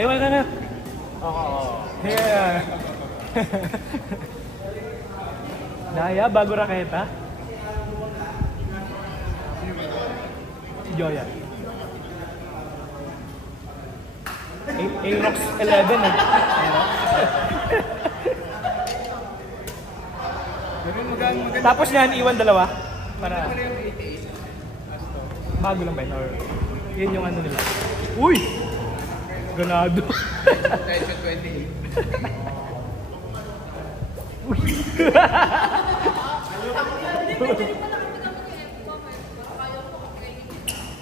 Hewan ka na. Yeah. Daya, bago raketa. Si Joya. Aerox 11 eh. Tapos niyan, iwan dalawa. Para... Bago lang ba yun? Or yun yung ano nila. Uy! Ganado. Tension 28. Uy!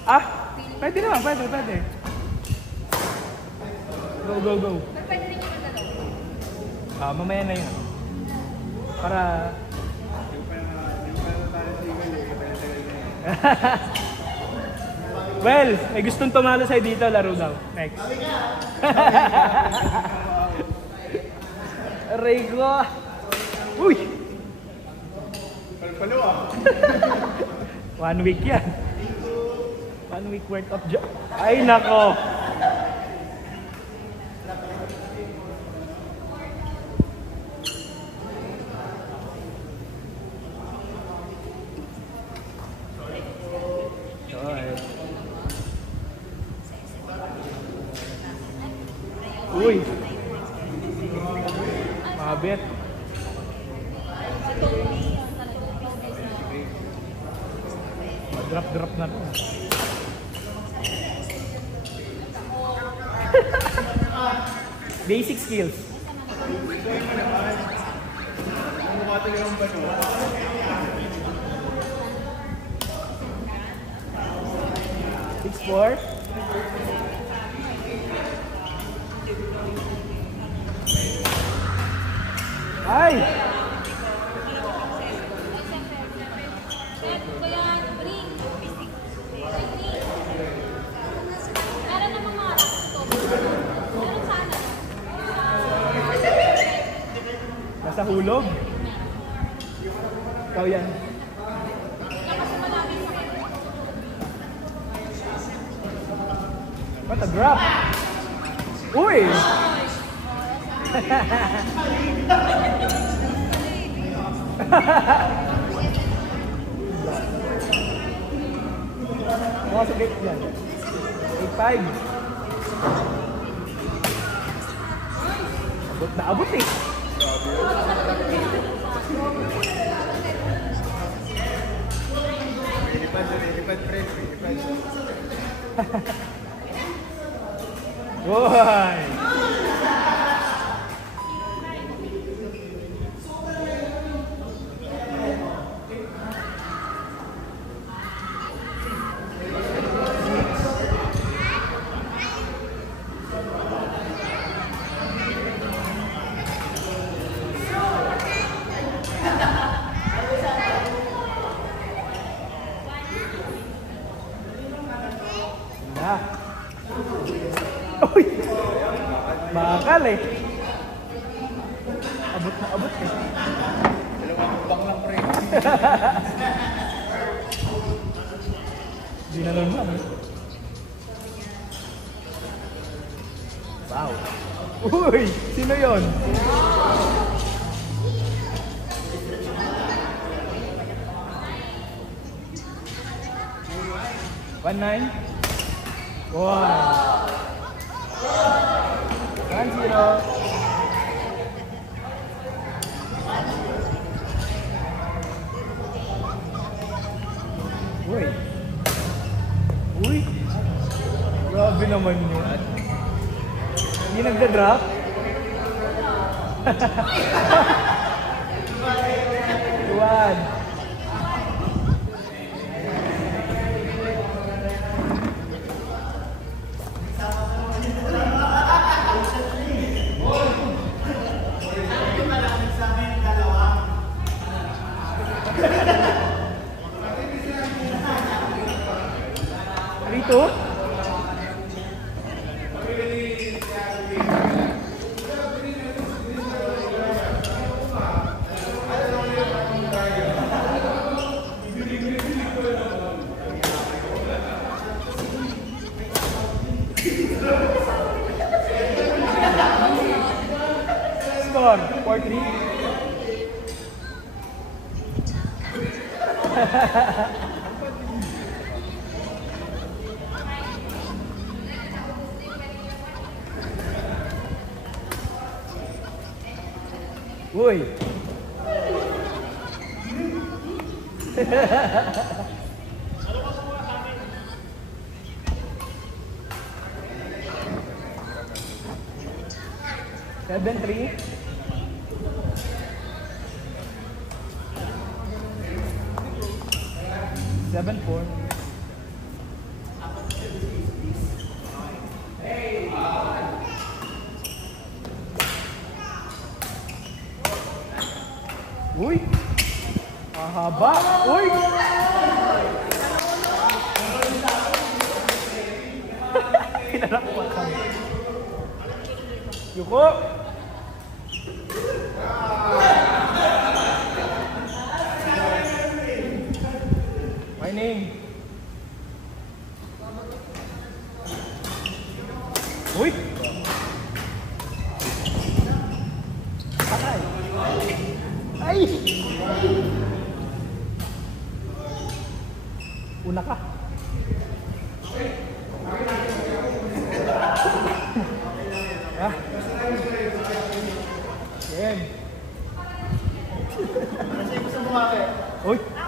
Ah! Pwede naman, pwede. Go. Ah, mamaya na yun. Para... Well, may gustong tumalo sa'yo dito, laro daw. Next. Aray ko! Uy! Palpalo ah. 1 week yan. 1 week worth of job. Ay, nako! Uy! Mabit. Drop na to. Basic skills. 6-4. Ay! Nasa hulog? Ikaw yan. What a drop! Uy! Mga sakit dyan. 8-5. Abot na abot eh. Lilipad, friend. Boy! Uy! Bakal eh. Abot na abot eh. Dalawang bang lang, pre. Di na lang lang eh. Wow! Uy! Sino yun? One-9? Wow! 1-0. Uy! Uy! Grabe naman yun. Hindi nagda-drop? Iwan! Rito? score? 4-3? Uy! Seven, 3. Seven, 4. Uy! Mahaba! Uy! Pinalakpakan. Yuko! Mining! Uy! Patay! Ay! Una ka.